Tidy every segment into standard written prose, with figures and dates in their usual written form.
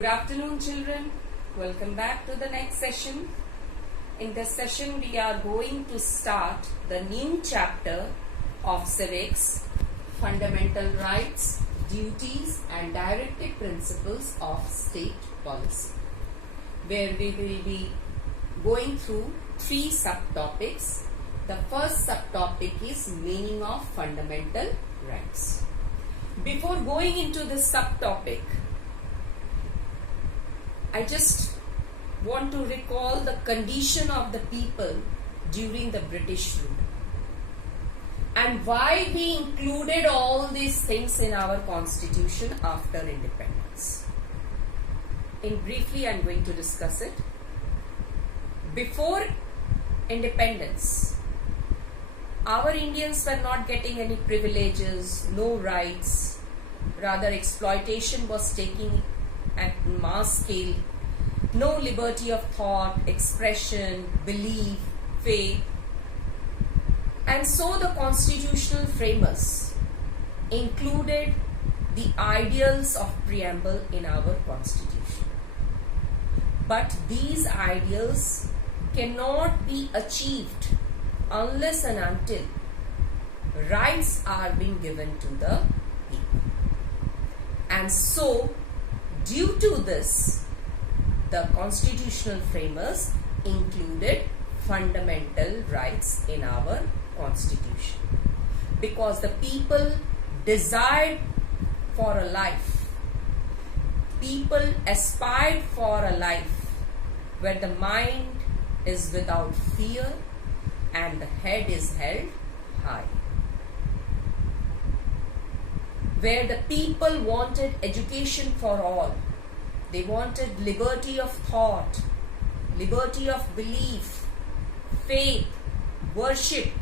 Good afternoon, children. Welcome back to the next session. In this session, we are going to start the new chapter of civics, fundamental rights, duties and directive principles of state policy, where we will be going through three subtopics. The first subtopic is meaning of fundamental rights. Before going into this subtopic, I just want to recall the condition of the people during the British rule and why we included all these things in our constitution after independence. Briefly, I am going to discuss it. Before independence, our Indians were not getting any privileges, no rights. Rather, exploitation was taking at mass scale. No liberty of thought, expression, belief, faith. And so the constitutional framers included the ideals of preamble in our constitution. But these ideals cannot be achieved unless and until rights are being given to the people. And so, due to this, the constitutional framers included fundamental rights in our constitution because the people desired for a life, people aspired for a life where the mind is without fear and the head is held high, where the people wanted education for all. They wanted liberty of thought, liberty of belief, faith, worship.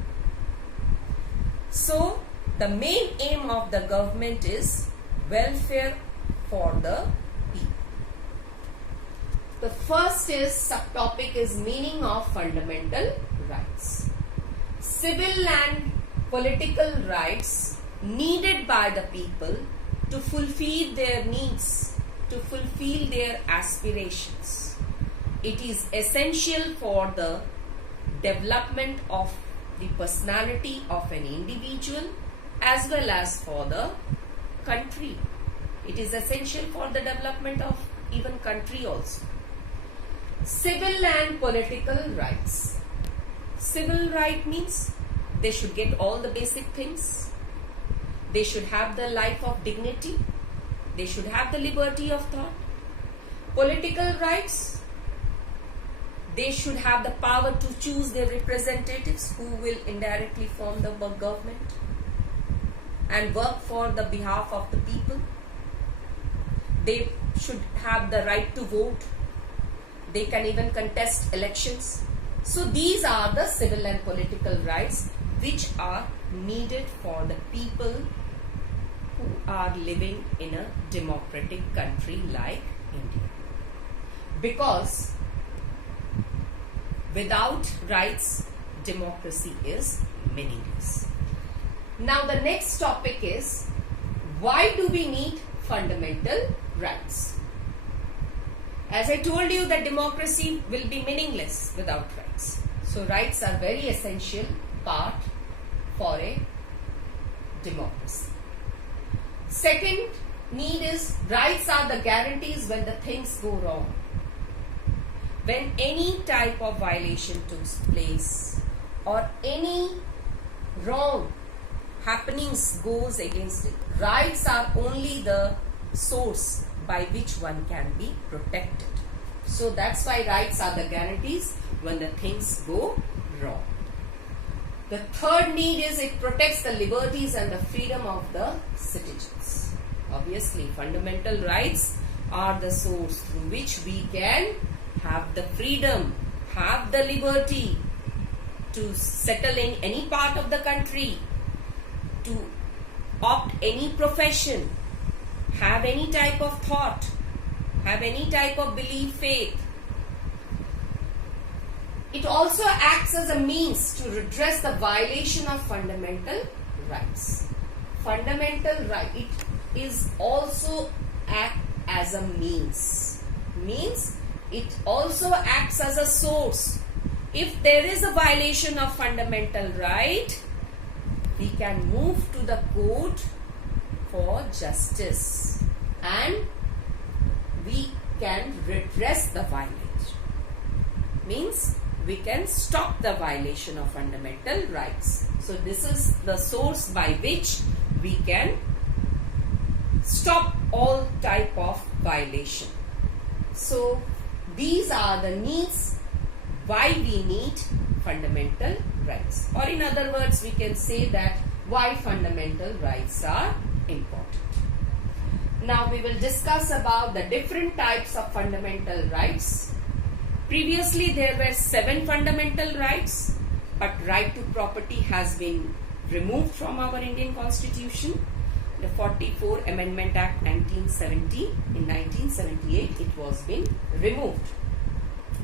So, the main aim of the government is welfare for the people. The first subtopic is meaning of fundamental rights. Civil and political rights needed by the people to fulfill their needs, to fulfill their aspirations. It is essential for the development of the personality of an individual as well as for the country. It is essential for the development of even country also. Civil and political rights. Civil right means they should get all the basic things. They should have the life of dignity. They should have the liberty of thought. Political rights, they should have the power to choose their representatives who will indirectly form the government and work for the behalf of the people. They should have the right to vote. They can even contest elections. So these are the civil and political rights which are needed for the people who are living in a democratic country like India. Because without rights, democracy is meaningless. Now the next topic is, why do we need fundamental rights? As I told you that democracy will be meaningless without rights. So rights are very essential part for a democracy. Second need is, rights are the guarantees when the things go wrong. When any type of violation took place or any wrong happenings goes against it, rights are only the source by which one can be protected. So that's why rights are the guarantees when the things go wrong. The third need is, it protects the liberties and the freedom of the citizens. Obviously, fundamental rights are the source through which we can have the freedom, have the liberty to settle in any part of the country, to opt any profession, have any type of thought, have any type of belief, faith. It also acts as a means to redress the violation of fundamental rights. Fundamental right, it is also act as a means. means it also acts as a source. If there is a violation of fundamental right, we can move to the court for justice and we can redress the violation. Means we can stop the violation of fundamental rights. So this is the source by which we can stop all type of violation. So these are the needs why we need fundamental rights, or in other words we can say that why fundamental rights are important. Now we will discuss about the different types of fundamental rights. Previously there were 7 fundamental rights, but right to property has been removed from our Indian Constitution. The 44 Amendment Act 1970, in 1978 it was been removed.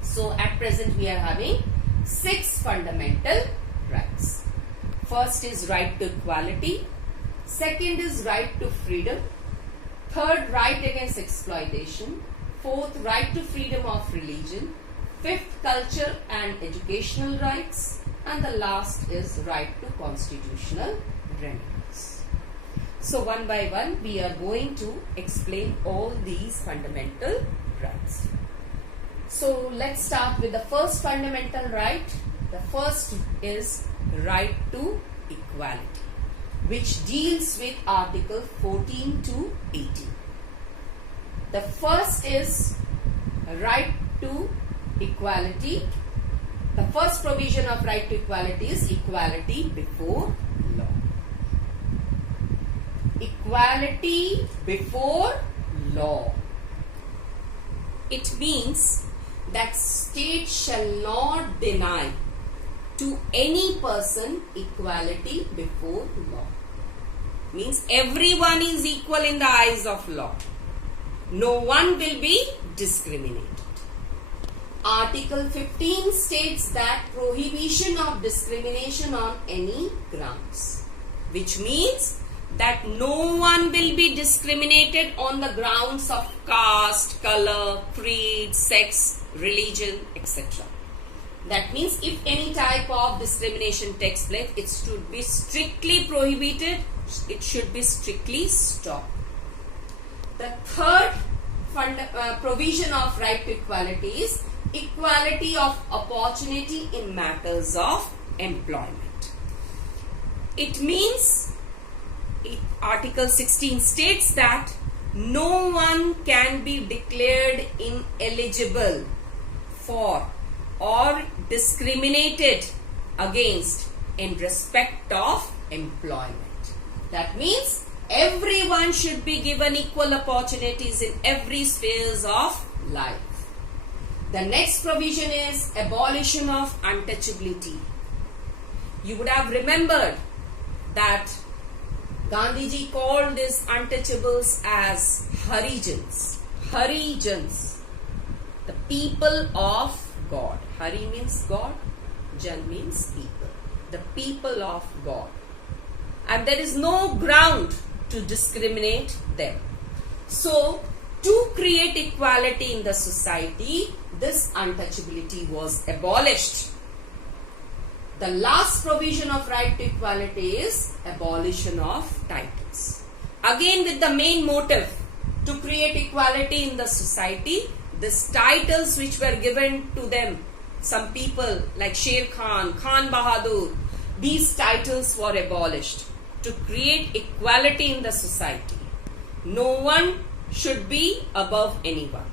So at present we are having 6 fundamental rights. First is right to equality. Second is right to freedom. Third, right against exploitation. Fourth, right to freedom of religion. Fifth, culture and educational rights. And the last is right to constitutional remedies. So one by one we are going to explain all these fundamental rights. So let's start with the first fundamental right. The first is right to equality, which deals with Article 14 to 18. The first is right to equality. The first provision of right to equality is equality before law. Equality before law. It means that state shall not deny to any person equality before law. Means everyone is equal in the eyes of law. No one will be discriminated. Article 15 states that prohibition of discrimination on any grounds, which means that no one will be discriminated on the grounds of caste, color, creed, sex, religion, etc. That means if any type of discrimination takes place, it should be strictly prohibited, it should be strictly stopped. The third provision of right to equality is equality of opportunity in matters of employment. It means Article 16 states that no one can be declared ineligible for or discriminated against in respect of employment. That means everyone should be given equal opportunities in every spheres of life. The next provision is abolition of untouchability. You would have remembered that Gandhiji called these untouchables as Harijans. Harijans, the people of God. Hari means God, Jan means people. The people of God. And there is no ground to discriminate them. So, to create equality in the society, this untouchability was abolished. The last provision of right to equality is abolition of titles. Again with the main motive to create equality in the society, these titles which were given to them, some people like Sher Khan, Khan Bahadur, these titles were abolished to create equality in the society. No one should be above anyone,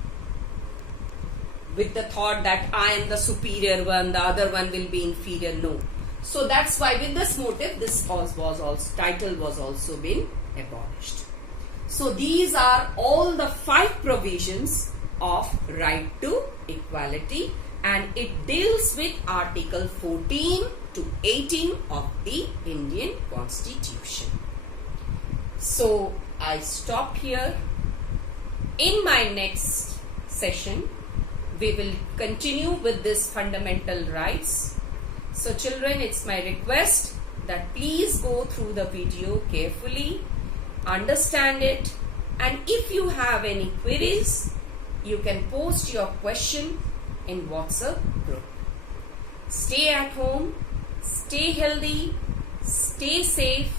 with the thought that I am the superior one, the other one will be inferior. No. So that's why with this motive, this title was also been abolished. So these are all the 5 provisions of right to equality, and it deals with Article 14 to 18 of the Indian Constitution. So I stop here. In my next session, we will continue with this fundamental rights. So children, it's my request that please go through the video carefully, understand it, and if you have any queries, you can post your question in WhatsApp group. Stay at home, stay healthy, stay safe,